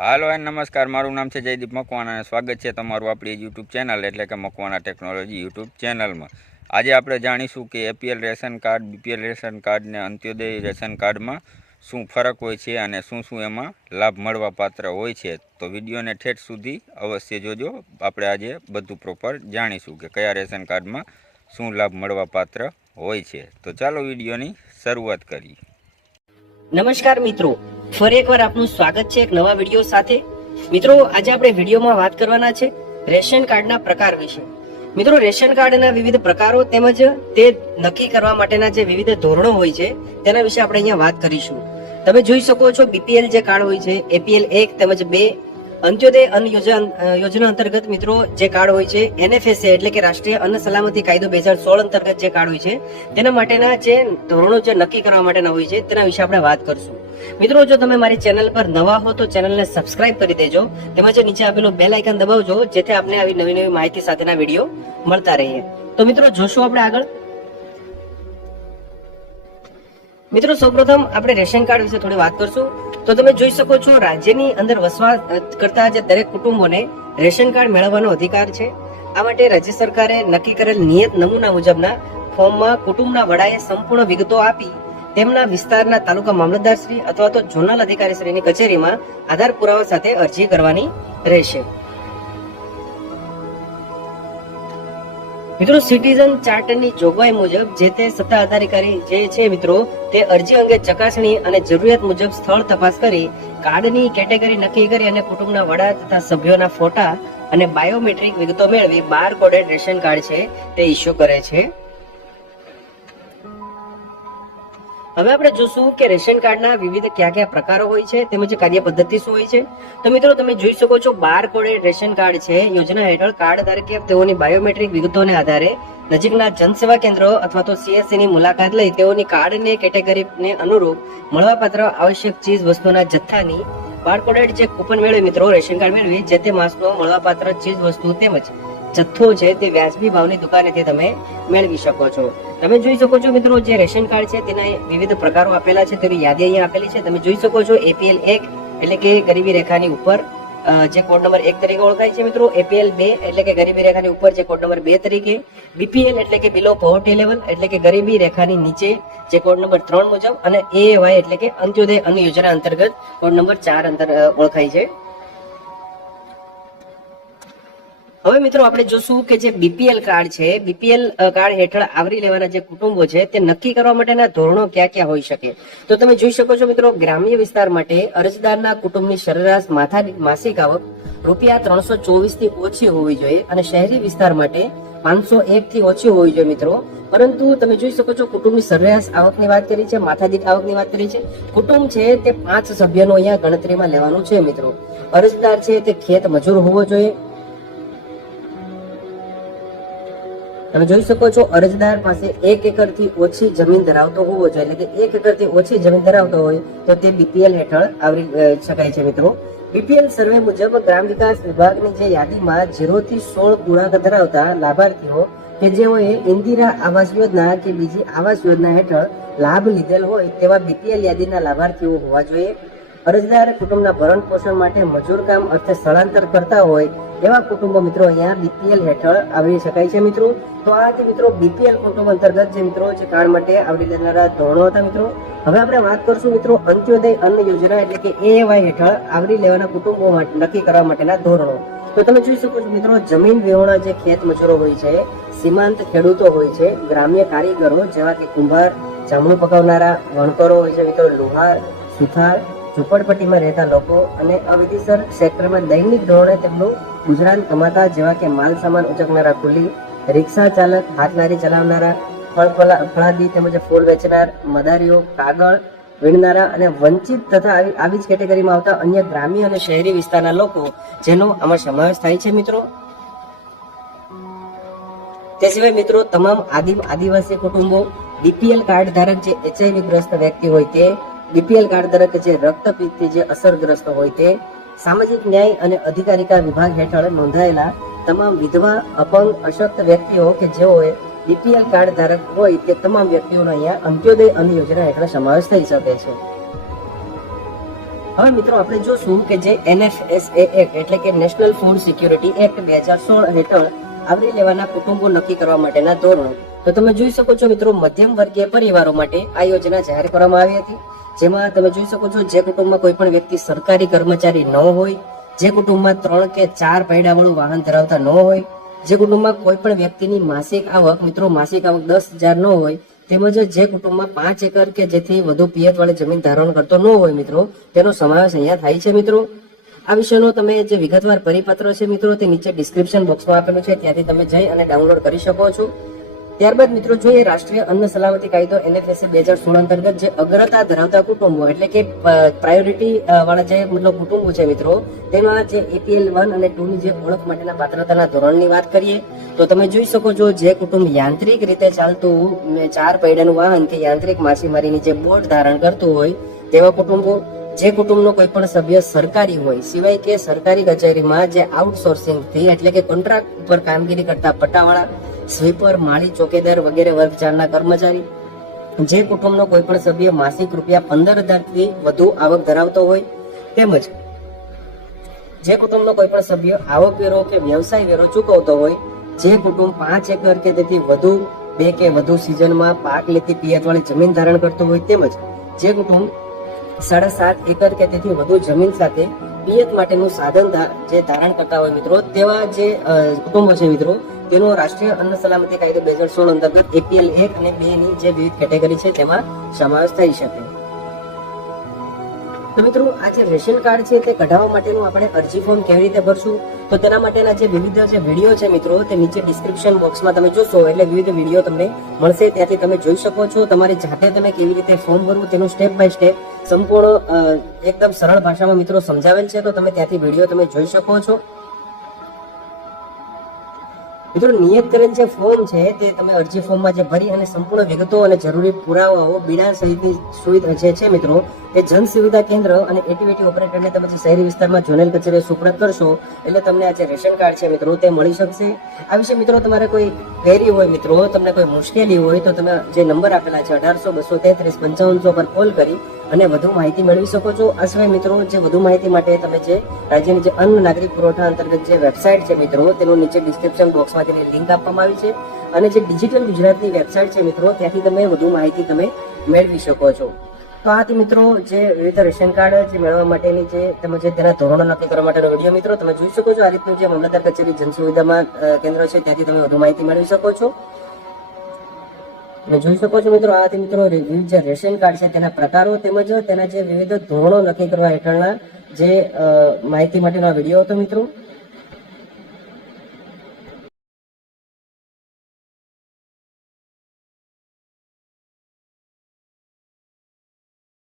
હાલો નમસ્કાર, મારું નામ છે જયદીપ મકવાણા અને સ્વાગત છે તમારું આપણી યુટ્યુબ ચેનલ એટલે કે મકવાણા ટેકનોલોજી યુટ્યુબ ચેનલમાં. આજે આપણે જાણીશું કે APL ration card, BPL ration card ને અંત્યોદય રેશન કાર્ડમાં શું ફરક હોય છે અને શું શું એમાં લાભ મળવા પાત્ર હોય છે. તો વિડીયોને ઠેઠ સુધી અવશ્ય જોજો. આપણે આજે બધું પ્રોપર જાણીશું કે કયા રેશન કાર્ડમાં શું લાભ મળવા પાત્ર હોય છે. તો ચાલો વિડીયોની શરૂઆત કરીએ. નમસ્કાર મિત્રો, ફરી એકવાર આપનું સ્વાગત છે એક નવા વિડીયો સાથે. મિત્રો, આજે આપણે વિડીયોમાં વાત કરવાના છે રેશન કાર્ડના પ્રકાર વિશે. મિત્રો, રેશન કાર્ડના વિવિધ પ્રકારો તેમજ તે નક્કી કરવા માટેના જે વિવિધ ધોરણો હોય છે તેના વિશે આપણે અહીંયા વાત કરીશું. તમે જોઈ શકો છો બીપીએલ જે કાર્ડ હોય છે, એપીએલ 1 તેમજ 2, અંત્યોદય અન્ન યોજના અંતર્ગત મિત્રો જે કાર્ડ હોય છે, એનએફએસએ એટલે કે રાષ્ટ્રીય અન્ન સલામતી કાયદો 2016 અંતર્ગત જે કાર્ડ હોય છે તેના માટેના જે ધોરણો જે નક્કી કરવા માટેના હોય છે તેના વિશે આપણે વાત કરશું. મિત્રો, જો તમે મારી ચેનલ પર નવા હો તો ચેનલને સબસ્ક્રાઇબ કરી દેજો, તેમજ નીચે આપેલું બેલ આઇકન દબાવજો જેથી આપને આવી નવી નવી માહિતી સાથેના વિડીયો મળતા રહે. તો મિત્રો, જોશું આપણે આગળ. મિત્રો, સૌપ્રથમ આપણે રેશન કાર્ડ વિશે થોડી વાત કરશું. તો તમે જોઈ શકો છો રાજ્યની અંદર વસવાટ કરતા જે દરેક કુટુંબોને રેશન કાર્ડ મેળવવાનો અધિકાર છે. આ માટે રાજ્ય સરકારે નક્કી કરેલ નિયત નમૂના મુજબના ફોર્મમાં કુટુંબના વડાએ સંપૂર્ણ વિગતો આપી તેમના વિસ્તારના તાલુકા મામલતદારશ્રી અથવા તો ઝોનલ અધિકારીશ્રીની કચેરીમાં આધાર પુરાવા સાથે અરજી કરવાની રહેશે. મિત્રો, સિટીઝન ચાર્ટરની જોગવાઈ મુજબ જે તે સત્તા અધિકારી જે છે મિત્રો તે અરજી અંગે ચકાસણી અને જરૂરિયાત મુજબ સ્થળ તપાસ કરી કાર્ડની કેટેગરી નક્કી કરી અને કુટુંબના વડા તથા સભ્યોના ફોટા અને બાયોમેટ્રિક વિગતો મેળવી બાર કોડેડ રેશન કાર્ડ છે તે ઇસ્યુ કરે છે. હવે આપણે જોશું કે રેશન કાર્ડના વિવિધ કયા કયા પ્રકારો હોય છે તેમજ કાર્ય પદ્ધતિ શું હોય છે. તો મિત્રો, તમે જોઈ શકો છો બાર કોડેડ રેશન કાર્ડ છે યોજના હેઠળ કાર્ડ ધારકે તેઓની બાયોમેટ્રિક વિગતોને આધારે નજીકના જનસેવા કેન્દ્રો અથવા તો સીએસસી ની મુલાકાત લઈ તેઓની કાર્ડને કેટેગરીને અનુરૂપ મળવાપાત્ર આવશ્યક ચીજ વસ્તુના જથ્થાની બારકોડેડ જે કૂપન મેળવી મિત્રો રેશન કાર્ડ મેળવી જે તે માસનો મળવાપાત્ર ચીજ વસ્તુ તેમજ જથ્થો છે તે વ્યાજબી ભાવની દુકાનેથી તમે મેળવી શકો છો. તમે જોઈ શકો છો મિત્રો, જે રેશન કાર્ડ છે તેના વિવિધ પ્રકારો આપેલા છે તેની યાદી અહીંયા આપેલી છે. તમે જોઈ શકો છો એપીએલ 1 એટલે કે ગરીબી રેખાની ઉપર જે કોડ નંબર 1 તરીકે ઓળખાય છે મિત્રો, એપીએલ 2 એટલે કે ગરીબી રેખાની ઉપર જે કોડ નંબર 2 તરીકે, બીપીએલ એટલે કે બિલો પોવર્ટી લેવલ એટલે કે ગરીબી રેખાની નીચે જે કોડ નંબર 3 મુજબ, અને એએવાય એટલે કે અંત્યોદય અન્ન યોજના અંતર્ગત કોડ નંબર 4 ઓળખાય છે. હવે મિત્રો, આપણે જોશું કે જે બીપીએલ કાર્ડ છે, બીપીએલ કાર્ડ હેઠળ આવરી લેવાના જે કુટુંબો છે તે નક્કી કરવા માટેના ધોરણો ક્યાં ક્યાં હોઈ શકે. તો તમે જોઈ શકો છો મિત્રો, ગ્રામ્ય વિસ્તાર માટે અરજદારના કુટુંબની સરેરાશ માસિક આવક ₹324 થી ઓછી હોવી જોઈએ અને શહેરી વિસ્તાર માટે 501 થી ઓછી હોવી જોઈએ મિત્રો. પરંતુ તમે જોઈ શકો છો કુટુંબની સરેરાશ આવકની વાત કરી છે, માથાદીઠ આવકની વાત કરી છે. કુટુંબ છે તે 5 સભ્યનો અહીંયા ગણતરીમાં લેવાનું છે મિત્રો. અરજદાર છે તે ખેત મજૂર હોવો જોઈએ. તમે જોઈ શકો છો અરજદાર પાસે 1 એકરથી ઓછી જમીન ધરાવતો હોવો જોઈએ, એટલે કે 1 એકરથી ઓછી જમીન ધરાવતો હોય તો તે બીપીએલ હેઠળ આવરી શકાય છે મિત્રો. બીપીએલ સર્વે મુજબ ગ્રામ વિકાસ વિભાગની જે યાદીમાં 0 થી 16 ગુણાંક ધરાવતા લાભાર્થીઓ કે જેઓએ ઇન્દિરા આવાસ યોજના કે બીજી આવાસ યોજના હેઠળ લાભ લીધેલ હોય તેવા બીપીએલ યાદીના લાભાર્થીઓ હોવા જોઈએ. અરજદાર કુટુંબના ભરણ પોષણ માટે મજૂર કામ અર્થે સ્થળાંતર કરતા હોય એવા કુટુંબો મિત્રો અહીંયા બીપીએલ હેઠળ આવરી શકાય છે મિત્રો. તો આ હતી મિત્રો બીપીએલ કુટુંબ અંતર્ગત જે મિત્રો જે કાર્ડ માટે આવરી લેનારા ધોરણો હતા મિત્રો. હવે આપણે વાત કરશું મિત્રો અંત્યોદય અન્ન યોજના એટલે કે એએવાય હેઠળ આવરી લેવાના કુટુંબો માટે નક્કી કરવા માટેના ધોરણો. તો તમે જોઈ શકો છો મિત્રો, જમીન વિહોણા જે ખેત મજૂરો હોય છે, સીમાંત ખેડૂતો હોય છે, ગ્રામ્ય કારીગરો જેવા કે કુંભાર, જામણું પકાવનારા, વણકરો હોય છે મિત્રો, લુહાર, સુથાર, ઝૂંપડપટ્ટીમાં રહેતા લોકો અને અવિધિસર ક્ષેત્રમાં દૈનિક ધોરણે તેમનું ગુજરાન કમાતા જેવા કે માલ સામાન ઉચકનારા કુલી, રિક્ષા ચાલક, હાથલારી ચલાવનારા, ફળાદી તેમજ ફૂલ વેચનાર, મદારીઓ, કાગળ વીણનારા અને વંચિત તથા આવી જ કેટેગરીમાં આવતા અન્ય ગ્રામ્ય અને શહેરી વિસ્તારના લોકો જેનો આમાં સમાવેશ થાય છે મિત્રો. તે સિવાય મિત્રો તમામ આદિવાસી કુટુંબો, બીપીએલ કાર્ડ ધારક જે એચઆઈવી ગ્રસ્ત વ્યક્તિ હોય તે, બીપીએલ કાર્ડ ધારક જે રક્તપિત્તથી જે અસરગ્રસ્ત હોય તે, સામાજિક ન્યાય અને અધિકારિતા વિભાગ હેઠળ નોંધાયેલા તમામ વિધવા, અપંગ, અશક્ત વ્યક્તિઓ કે જેઓએ બીપીએલ કાર્ડ ધારક હોય તે તમામ વ્યક્તિઓનો અહીંયા અંત્યોદય અન્ન યોજના હેઠળ સમાવેશ થઈ શકે છે. હવે મિત્રો આપણે જોશું કે જે NFSA એક્ટ એટલે કે નેશનલ ફૂડ સિક્યુરિટી એક્ટ 2016 હેઠળ આવરી લેવાના કુટુંબો નક્કી કરવા માટેના ધોરણો. તો તમે જોઈ શકો છો મિત્રો, મધ્યમ વર્ગીય પરિવારો માટે આ યોજના જાહેર કરવામાં આવી હતી. જેમાં તમે જોઈ શકો છો, જે કુટુંબમાં કોઈ પણ વ્યક્તિ સરકારી કર્મચારી ન હોય, જે કુટુંબમાં 3 કે 4 પૈડાવાળું વાહન ધરાવતા ન હોય, જે કુટુંબમાં કોઈ પણ વ્યક્તિની માસિક આવક મિત્રો માસિક આવક 10,000 ન હોય, તેમજ જે કુટુંબમાં 5 એકર કે જેથી વધુ પિયત વાળી જમીન ધારણ કરતો ન હોય મિત્રો, તેનો સમાવેશ અહીંયા થાય છે મિત્રો. આ વિષયનો તમે જે વિગતવાર પરિપત્ર છે મિત્રો, તે નીચે ડિસ્ક્રિપ્શન બોક્સમાં આપેલું છે, ત્યાંથી તમે જઈ અને ડાઉનલોડ કરી શકો છો. ત્યારબાદ મિત્રો જોઈએ રાષ્ટ્રીય અન્ન સલામતી કાયદો NFSA 2016 અંતર્ગત જે અગ્રતા ધરાવતા કુટુંબો એટલે કે પ્રાયોરિટી વાળા જે મતલબ કુટુંબો છે મિત્રો, તેમાં જે APL 1 અને 2 ની જે ઓળખ માટેના પાત્રતાના ધોરણની વાત કરીએ તો તમે જોઈ શકો છો, જે કુટુંબ યાંત્રિક રીતે ચાલતું 4 પૈડાનું વાહન કે યાંત્રિક માછીમારીની જે બોટ ધારણ કરતું હોય તેવા કુટુંબો, જે કુટુંબનો કોઈ પણ સભ્ય સરકારી હોય સિવાય કે સરકારી કચેરીમાં જે આઉટસોર્સિંગ થી એટલે કે કોન્ટ્રાક્ટ ઉપર કામગીરી કરતા પટ્ટાવાળા, સ્વીપર, માળી, ચોકીદાર વગેરે વર્ગ 4 ના કર્મચારી, જે કુટુંબનો કોઈ પણ સભ્ય માસિક રૂપિયા 15,000 થી વધુ આવક ધરાવતો હોય, તેમજ જે કુટુંબનો કોઈ પણ સભ્ય આવક વેરો કે વ્યવસાય વેરો ચૂકવતો હોય, જે કુટુંબ 5 એકર કે તેથી વધુ 2 કે વધુ સિઝનમાં પાક લેતી પિયતવાળી જમીન ધારણ કરતો હોય, તેમજ જે કુટુંબ 7.5 એકર કે તેથી વધુ જમીન સાથે પિયત માટેનું સાધન જે ધારણ કરતા હોય મિત્રો, તેવા જે કુટુંબો છે મિત્રો, તેનો રાષ્ટ્રીય અન્ન સલામતી કાયદો 2016 અંતર્ગત APL 1 અને 2 ની જે વિવિધ કેટેગરી છે તેમાં સમાવેશ થઈ શકે. તો મિત્રો, આ જે રેશન કાર્ડ છે તે કઢાવવા માટેનું આપણે અરજી ફોર્મ કેવી રીતે ભરશું, તો તેના માટેના જે વિવિધ જે વિડીયો છે મિત્રો, તે નીચે ડિસ્ક્રિપ્શન બોક્સમાં તમે જોશો એટલે વિવિધ વિડીયો તમને મળશે, ત્યાંથી તમે જોઈ શકો છો. તમારી જાતે તમે કેવી રીતે ફોર્મ ભરવું તેનું સ્ટેપ બાય સ્ટેપ સંપૂર્ણ એકદમ સરળ ભાષામાં મિત્રો સમજાવેલ છે, તો તમે ત્યાંથી વિડીયો તમે જોઈ શકો છો. મિત્રો, નિયત કરેલ જે ફોર્મ છે તે તમે અરજી ફોર્મમાં જે ભરી અને સંપૂર્ણ વિગતો અને જરૂરી પુરાવાઓ બીડા સહિતની સુવિધા જે છે મિત્રો, તે જન સુવિધા કેન્દ્ર અને એટીવીટી ઓપરેટરને તમે જે શહેરી વિસ્તારમાં જોનેલ કચેરીએ સુપ્રત કરશો એટલે તમને આ જે રેશન કાર્ડ છે મિત્રો તે મળી શકશે. આ વિશે મિત્રો તમારે કોઈ ક્વેરી હોય મિત્રો, તમને કોઈ મુશ્કેલી હોય તો તમે જે નંબર આપેલા છે 1800-233-5500 પર કોલ કરી અને વધુ માહિતી મેળવી શકો છો. આ સિવાય મિત્રો, જે વધુ માહિતી માટે તમે જે રાજ્યની જે અન્ન નાગરિક પુરવઠા અંતર્ગત જે વેબસાઇટ છે મિત્રો, તેનું નીચે ડિસ્ક્રિપ્શન બોક્સમાં તેની લિંક આપવામાં આવી છે, અને જે ડિજિટલ ગુજરાતની વેબસાઇટ છે મિત્રો, ત્યાંથી તમે વધુ માહિતી તમે મેળવી શકો છો. તો આથી મિત્રો જે વિવિધ રેશન કાર્ડ જે મેળવવા માટેની જે તમે જે તેના ધોરણો નક્કી કરવા માટેનો વિડીયો મિત્રો તમે જોઈ શકો છો. આ રીતનું જે મામલતદાર કચેરી જનસુવિધામાં કેન્દ્ર છે ત્યાંથી તમે વધુ માહિતી મેળવી શકો છો. તમે જોઈ શકો છો મિત્રો, આથી મિત્રો વિવિધ જે રેશન કાર્ડ છે તેના પ્રકારો તેમજ તેના જે વિવિધ ધોરણો નક્કી કરવા હેઠળના જે માહિતી માટેનો વિડીયો હતો મિત્રો.